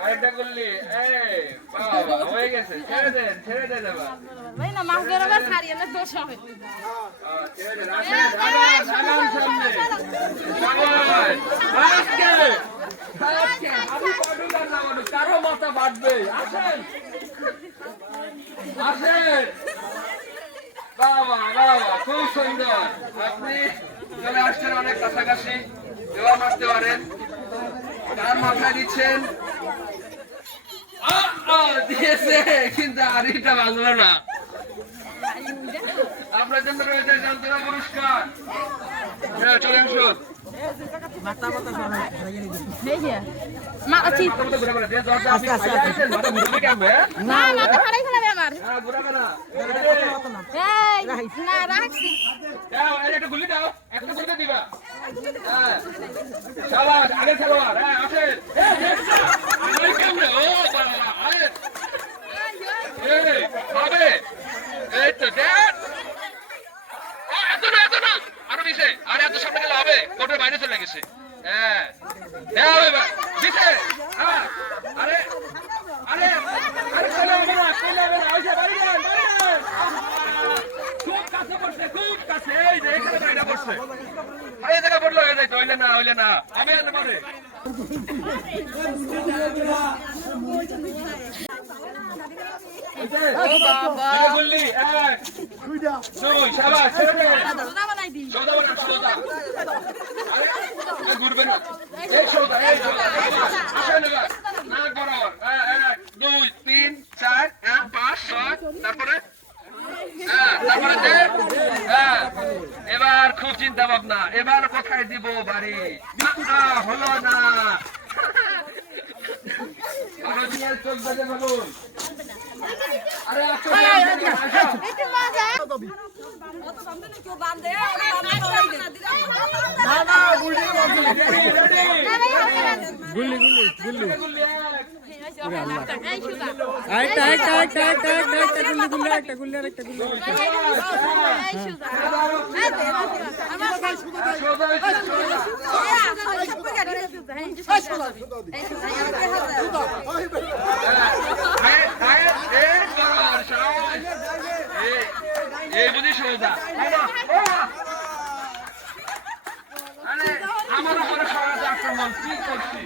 আরেকটা করলি হয়ে গেছে ছেড়ে দে দেবা ভাই না মাছ ধরে ছাড়িয়ে না দোষ হবে কারো মাথা বাঁধবে আসেন আসেন বাবা বাবা খুব সুন্দর আপনি চলে আসছেন অনেক কাছাকাছি এবার মারতে পারেন কার মাথায় দিচ্ছেন দিয়েছে কিন্তু আরিটা ভাঙলো না আপনার জন্য রয়েছে যন্ত্রণা পুরস্কার চলে আসুন গুলি দাও একটা গুলি দিবা আগে খেলোয়াড় আসেন এই তো আরো দিছে আরে এত সামনে গেলে হবে কোর্টের বাইরে চলে গেছে হ্যাঁ দিছে আরে আরে খুব কাছে পড়ছে খুব কাছে এই যে এখানে বাইরে পড়ছে এই জায়গা পড়লো হয়ে যাইতো হইলে না আমি এত পারে বললি ঘুরবে না দুই তিন চার এক পাঁচ ছয় তারপরে এবার খুব চিন্তা ভাবনা এবার কোথায় দিব বাড়ি হলো না চোখ বাজে ভাবুন আরে এই বুঝি সোজা আমার উপরে সরাতে আক্রমণ কি করছি